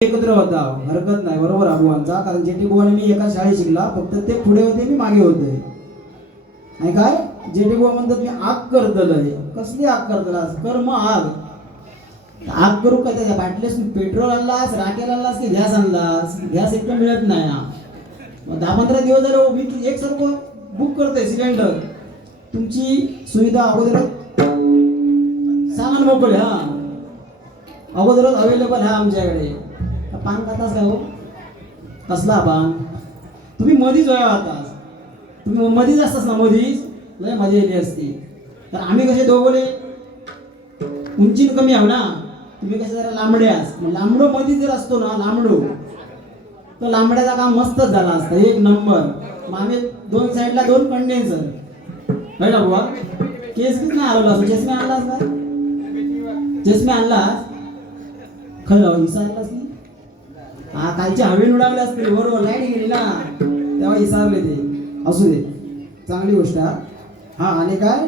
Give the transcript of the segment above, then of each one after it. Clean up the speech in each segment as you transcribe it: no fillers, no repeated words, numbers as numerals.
एकत्र होता, हरकत नाही, बरोबर अबुवांचा. कारण जेटी बुवाने मी एका शाळेत शिकला, फक्त ते पुढे होते मी मागे होते. नाही काय जेटी बुवा म्हणतात मी आग करतलय. कसली आग करतलास? कर्म आग. आग करू का त्याच्या बाटलीस पेट्रोल आणलास, राखेल आणलास की गॅस आणलास? गॅस एकदम मिळत नाही ना. 10-15 दिवस झाले मी एक सर्व बुक करते सिलेंडर. तुमची सुविधा अगोदर सांगा मोकळे. हा अगोदरच अवेलेबल आहे आमच्याकडे. पान खातास का हो? कसला पान? तुम्ही मधीच वया होतास. तुम्ही मधीच असतास ना, मधीच लय मजा येते असती. तर आम्ही कसे दोघोले उंचीन कमी आहो ना, तुम्ही कसे जरा लांबडे आस. लांबडो मधीच जर असतो ना लांबडो, तर लांबड्याचा काम मस्तच झाला असतं, एक नंबर. मग आम्ही दोन साईडला 2 कंडेन्सर है ना बुवा. केस किस नाही आलो असं. चष्मे आणलास का? चष्मे आणलास? खरं विसरलास की? हा कालची हवेल उडावली असतील, बरोबर. लाईट गेली ना तेव्हा विसरले ते. असू दे, चांगली गोष्ट. हा आणि काय?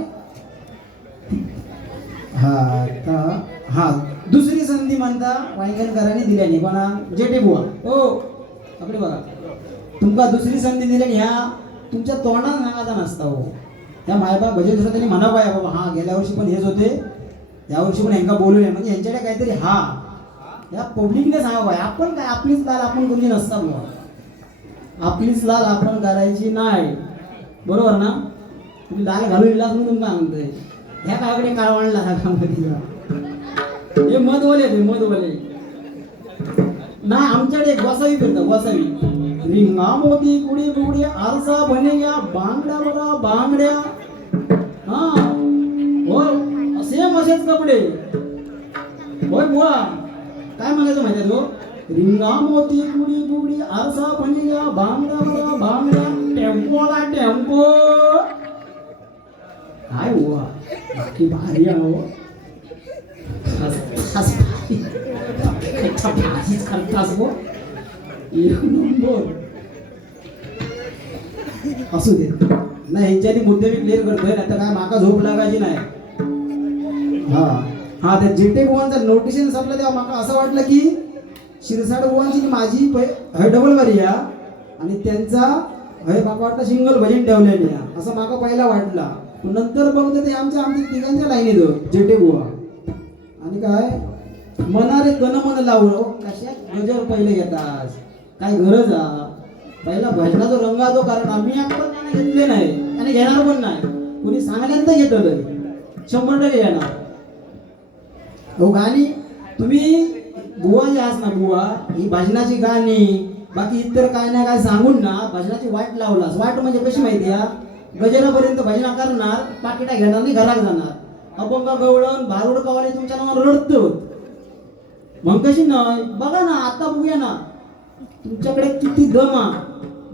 हा दुसरी संधी म्हणता वांगणकरांनी दिल्याने कोणा? जेटे बुवा. हो आपले बघा, तुमका दुसरी संधी दिल्याने ह्या तुमच्या तोंडात सांगायचा नसता हो. त्या मायबाप भजन दुसरा त्यांनी म्हणा पाहिजे बाबा, हा गेल्या वर्षी पण हेच होते, यावर्षी पण ह्यांका बोलू नये. म्हणजे यांच्याकडे काहीतरी हा या पब्लिकने सांगा पाहिजे. आपण काय आपलीच लाल आपण कोणी नसता बुवा. आपलीच लाल आपण करायची नाही, बरोबर ना. तुम्ही लाल घालून दिलास म्हणून तुमका सांगतोय. ह्या काळाकडे काळवणला हे मधवले ते मधवले नाही. आमच्याकडे गोसावी फिरतं, गोसावी. रिंगा मोती कुडी बुडी आरसा बने या बांगड्या बरा बांगड्या. हा हो सेम असेच कपडे. होय बुवा, काय म्हणायचं माहिती आहे तो? रिंगा मोती कुडी बुडी आरसा बने या बांगड्या बरा बांगड्या. टेम्पोला टेम्पो. काय बुवा बाकी भारी आहे हो. असू दे नाही, ह्यांच्यानी मुद्दे मी क्लिअर करतोय, आता काय माका झोप लागायची नाही. हा त्या जेटे बुवांचा नोटिशन संपलं तेव्हा माका असं वाटलं की शिरसाड बुवांची माझी डबल वारी या आणि त्यांचा माका वाटतं सिंगल भजन ठेवलेले असं माका पहिला वाटला. नंतर बघते ते आमच्या तिघांच्या लाईनीत जेटे बुवा. आणि काय मनारे तन मन लावलं. कशा गजर पहिले घेतात? काय गरज आहे? पहिला भजनाचा रंग तो. कारण आम्ही आपण घेतले नाही आणि घेणार पण नाही. कोणी सांगल्यानंतर घेतलं तरी 100% घेणार हो गाणी. तुम्ही बुवा जे आहात ना बुवा, ही भजनाची गाणी बाकी इतर काय ना काय सांगून ना भजनाची वाट लावलास. वाट म्हणजे कशी माहिती आहे? गजरापर्यंत भजना करणार, पाकिटा घेणार नाही, घरात जाणार. अपंग गवळण भारूड कवाले तुमच्या नावावर रडतो. मग कशी नाही बघा ना, आता बघूया ना तुमच्याकडे किती दम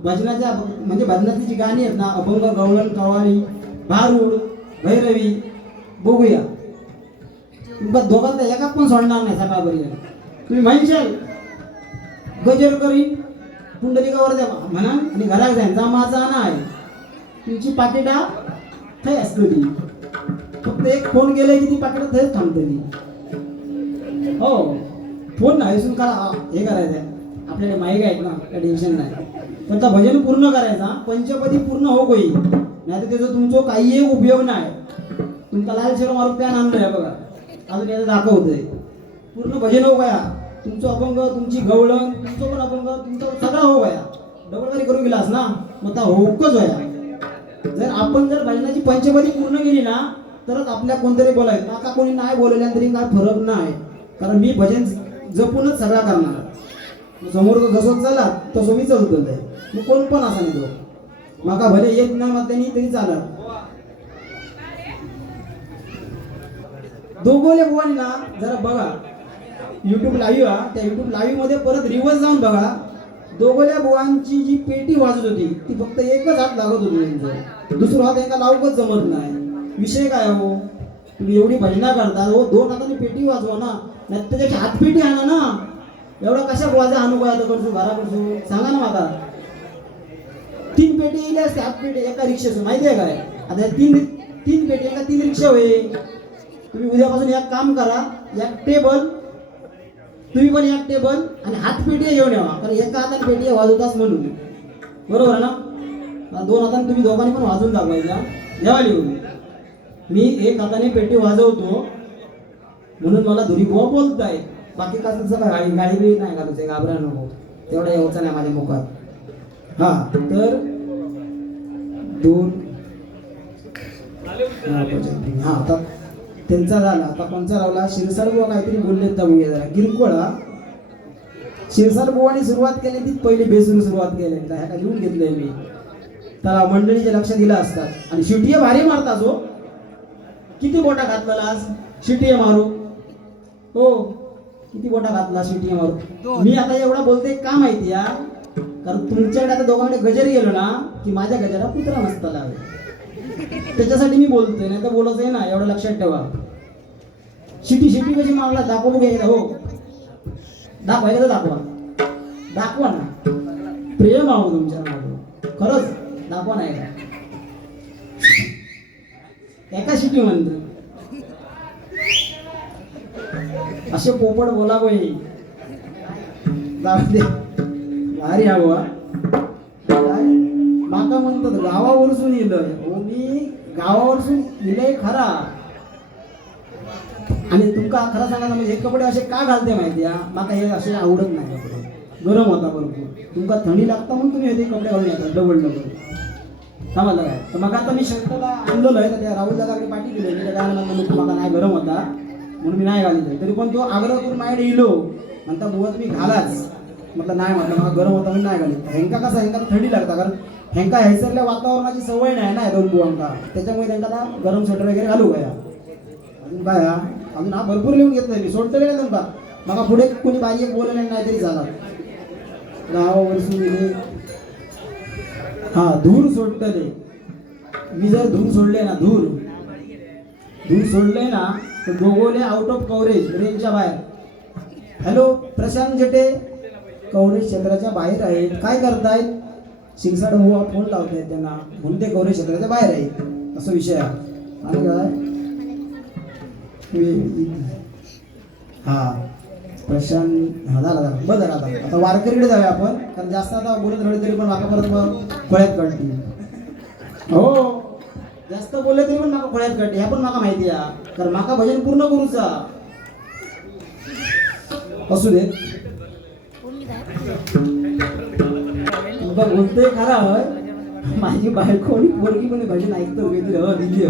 भजनाच्या. म्हणजे भजनाची जी गाणी आहेत ना, अभंग गवळण कवाली भारूड भैरवी, बघूया. तुमका दोघांना एका पण सोडणार नाही सकाळपर्यंत. तुम्ही म्हणशाल गजर करीन पुंडलिकावर द्या म्हणा आणि घरात जाईन जमाचा नाही. तुमची पाकिटा थंय असतो. फक्त एक फोन गेले की ती पाकिटा थंयच थांबतली. हो फोन नाही सुन करा, हे करायचं आपल्याला माहीत आहेत ना, काय टेन्शन नाही. पण त्या भजन पूर्ण करायचा, पंचपदी पूर्ण हो होई, नाही तर त्याचा तुमचा काही उपयोग नाही. तुमचा लाल शेर मारून पॅन आणलंय बघा, अजून याचं दाखवतंय. पूर्ण भजन हो गया. तुमचं अभंग, तुमची गवळण, तुमचं पण अभंग, तुमचं सगळं हो गया. डबल वारी करून गेलास ना मग त्या होकच वया. जर आपण जर भजनाची पंचपदी पूर्ण केली ना तरच आपल्या कोणतरी बोलायचं. माका कोणी नाही बोलवल्या तरी काय फरक नाही. कारण मी भजन जपूनच सगळा करणार. समोर तो जसं चाला तसं मी चालतो. मग कोण पण असा नाही तो. माका भले येत नाही म्हणतानी तरी चालत. दोघोले बुवानी ना जरा बघा युट्यूब लाईव्ह. त्या युट्यूब लाईव्ह मध्ये परत रिव्हर्स जाऊन बघा. दोघोल्या बुवांची जी पेटी वाजत होती ती फक्त एकच हात लागत होती त्यांचं. दुसरा हात एका लावूकच जमत नाही. विषय काय हो? तुम्ही एवढी भजना करता हो, 2 हाताने पेटी वाजवा ना, नाही त्याच्याची हातपेटी आणा ना. एवढा कशा वाजा आणू काय करतो घराकडून सांगा ना मला. 3 पेटी येईल असते हातपेटी एका रिक्षाचं, माहिती आहे काय? आता 3 पेटी एका 3 रिक्षा होईल. तुम्ही उद्यापासून एक काम करा, एक टेबल तुम्ही पण एक टेबल आणि हात पेटी घेऊन यावा, कारण एका हाताने पेटी वाजवताच म्हणून, बरोबर ना? दोन हाताने तुम्ही दोघांनी पण वाजवून दाखवायचा. घ्यावा लिहून, मी एक हाताने पेटी वाजवतो म्हणून मला धुरी बुवा बोलताय. बाकी कसं गाडी गाडी बिडी नाही घालूचे, घाबरा नको, तेवढा यायचा नाही माझ्या मुखात. हा तर दोन हा आता त्यांचा झाला. आता कोणचा लावला? शिरसाट बुवा काहीतरी बोलले तर बघूया जरा. किरकोळा शिरसाट बुवानी सुरुवात केली ती पहिली बेसुरू सुरुवात केली. ह्या का लिहून घेतलंय मी, तर मंडळीच्या लक्षात दिलं असतात. आणि शिटिया भारी मारता जो, किती बोटा घातला आज शिटिया मारू? हो किती बोटा घातला शिटिया मारू? मी आता एवढा बोलते का माहिती या, कारण तुमच्याकडे आता दोघांकडे गजर गेलो ना की माझ्या गजरा कुत्रा नसता लागेल, त्याच्यासाठी मी बोलतोय, नाही तर बोलत आहे ना. एवढं लक्षात ठेवा. शिटी शिटी कशी मारला दाखवा बघ एकदा. हो दाखवा एकदा, दाखवा दाखवा ना, प्रेम आहो तुमच्या नावावर, खरंच दाखवा नाही का? एका शिटी म्हणतो असे पोपट बोला बाई, जाऊ दे भारी हवा. माका म्हणतात गावावरसून येलं. हो मी गावावरसून इलय खरा, आणि तुमका खरा सांगा म्हणजे हे कपडे असे का घालते माहिती आहे? माका हे असे आवडत नाही कपडे, गरम होता भरपूर, तुमका थंडी लागता म्हणून तुम्ही हे कपडे घालून येतात डबल डबल. समजलं काय? तर मग आता मी शर्टला आणलेलं आहे, तर त्या राहुल दादाकडे पाठी दिली, मी त्या मला नाही गरम होता म्हणून मी नाही घालिलं. तरी पण तो आग्रह करून माझ्याकडे येलो, म्हणता बुवा तुम्ही घालाच. म्हटलं नाही, म्हटलं मला गरम होता म्हणून नाही घालीत. हेंका कसं, हेंका थंडी लागता, कारण हेंका हैसरल्या वातावरणाची सवय नाही ना दोन बुवांका, त्याच्यामुळे त्यांना गरम स्वेटर वगैरे घालू गया. अजून काय अजून हा भरपूर लिहून घेतलंय मी, सोडतले नाही तुमका. मग पुढे कोणी बाई एक बोलले नाही तरी झाला. गावावरसून गेले, हा धूर सोडतले. मी जर धूर सोडले ना, धूर सोडले ना, तर दोघोले आउट ऑफ कव्हरेज, रेंजच्या बाहेर. हॅलो प्रशांत जेटे कव्हरेज क्षेत्राच्या बाहेर आहेत, काय करतायत? शिरसाट बुवा फोन लावतायत त्यांना, म्हणून ते कव्हरेज क्षेत्राच्या बाहेर आहेत, असा विषय आहे. आणि काय हा प्रशांत, हा झाला झाला बरं झाला. आता वारकरीकडे जाऊया आपण, कारण जास्त आता बोलत राहिले तरी पण माका परत मग खोळ्यात काढते. हो जास्त बोलले तरी पण माका खोळ्यात काढते, ह्या पण माका माहिती आहे, कारण माका भजन पूर्ण करूचा असू दे. तुमका बोलतोय खरा, माझी बायको आणि पोरगी पण भजन ऐकतो दिली.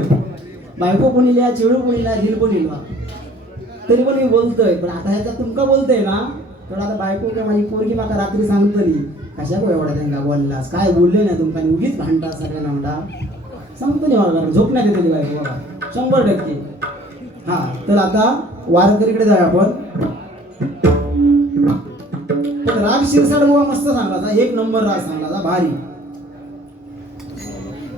बायको कोणी लिहा, चेडू कोणी लिहा, दिल कोणी लिहा, तरी पण मी बोलतोय. पण आता ह्याच्यात तुमका बोलतोय ना, तर आता बायको किंवा माझी पोरगी माका रात्री सांगतली कशा को एवढा त्यांना बोललास, काय बोलले नाही तुमका, उगीच भांडता सगळ्यांना म्हणता, सांगतो नाही मला, झोप नाही देतली बायको बघा 100%. हा तर आता वारकरीकडे जाऊया आपण. राग शिरसाट बुवा मस्त सांगायचा, एक नंबर राग सांगायचा, भारी.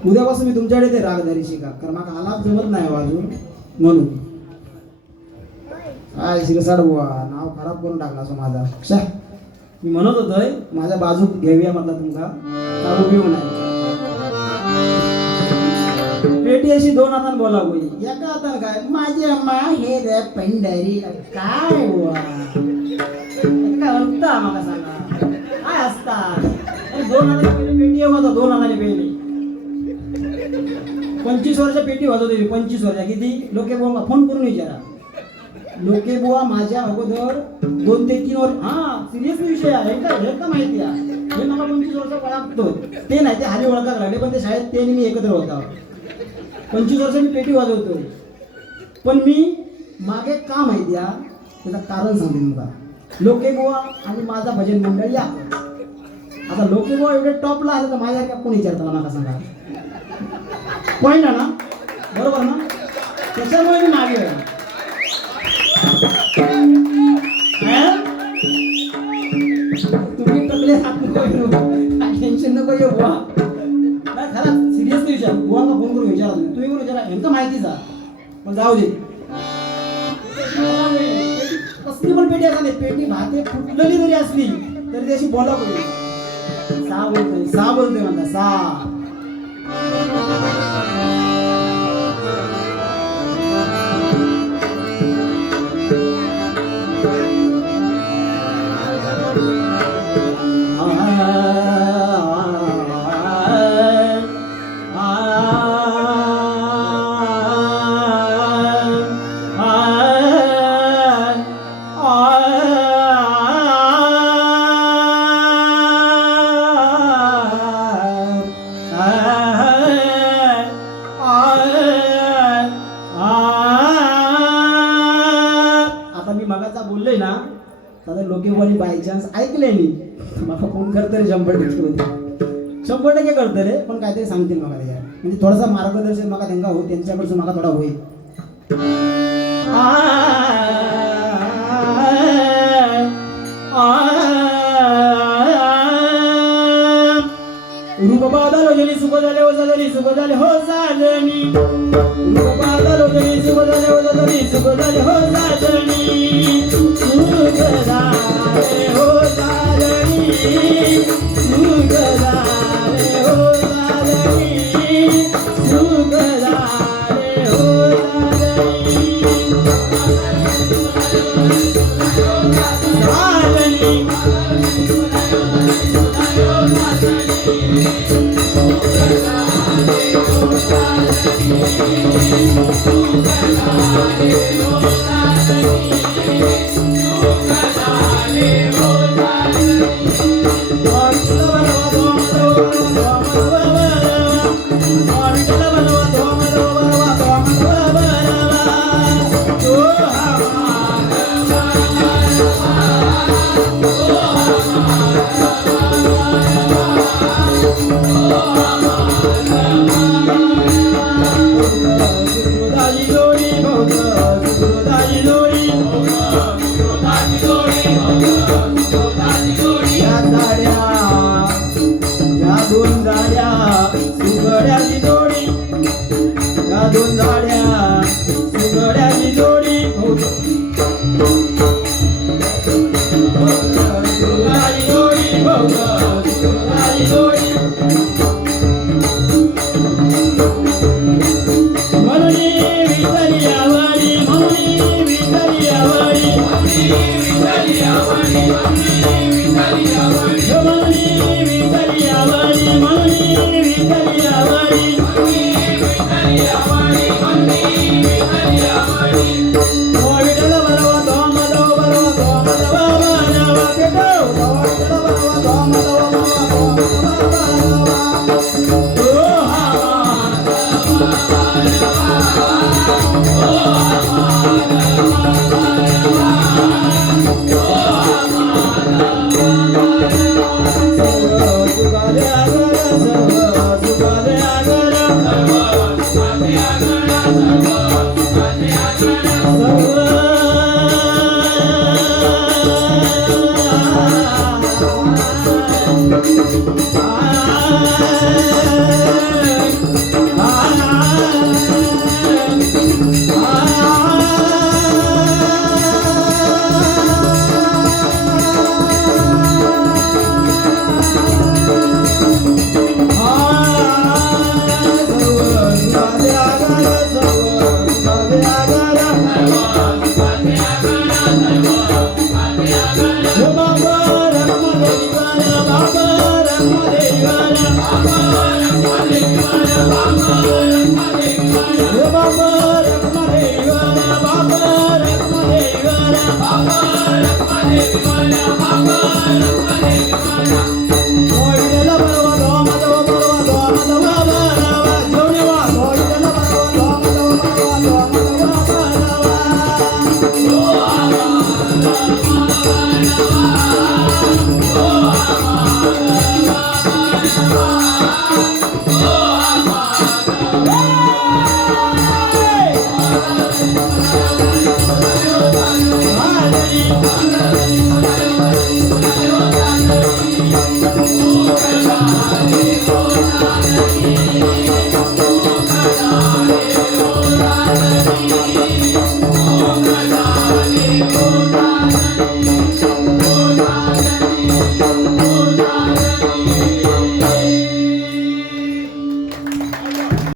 उद्यापासून मी तुमच्याकडे ते रागधारी शिका, कारण मला आलाप जमत नाही अजून म्हणून. काय शिरसाट बुवा नाव खराब करून टाकला असं माझा. शा मी म्हणत होतोय माझ्या बाजूत घेऊया म्हटलं, तुमका काय उपयोग नाही. पेटी अशी दोन हाताने बोला होई, एका हाताने काय माझी अम्मा हे रे पंढरी, काय बुवा काय म्हणता मला सांगा, काय असतात? दोन हाताने पेटी होता, दोन हाताने पेटी 25 वर्ष पेटी वाजवते. 25 वर्ष किती? लोके बुवा फोन करून विचारा. लोके बुवा माझ्या अगोदर 2 ते 3 वर्ष, हा सिरियस विषय आहे हे का माहिती आहे, हे मला 25 वर्ष ओळखतो. ते नाही, ते हाली ओळखायला लागले, पण ते शाळेत ते मी एकत्र होता. 25 वर्ष मी पेटी वाजवतोय, पण मी मागे का माहिती आहे त्याचं कारण सांगते तुमका. लोके बुवा आणि माझा भजन मंडळ या. आता लोके बुवा एवढे टॉपला आले तर माझ्या कोण विचारता मला सांगा, पॉईंट आहे ना, बरोबर ना? त्याच्यामुळे मी मागे आहे. तुम्ही टकले हात नको घेऊ, टेन्शन नको घेऊ बुवा. नाही खरंच सिरियसली विचार, बुवांना फोन करून विचारा, तुम्ही पण विचारा, यांचं माहितीचा पण जाऊ दे. कसली पण पेटी असली, पेटी भाते फुटलेली जरी असली तरी त्याशी बोला पाहिजे. सा बोलतोय म्हणता, सा. बाय चान्स ऐकले नाही मला फोन करतले 100% करतले पण काहीतरी सांगतील मला त्याच्यावर म्हणजे थोडासा मार्गदर्शन मला त्यांना हो त्यांच्याकडून मला थोडा होईल रूप बादल जनी सुख झाले हो झाले सुख झाले हो साजनी रूप बादल जनी सुख झाले हो झाले सुख झाले हो साजनी सुख झाले हो साजनी सुख झाले हो साजनी सुख झाले हो साजनी दोन झाड्या सुगड्याची जोडी Oh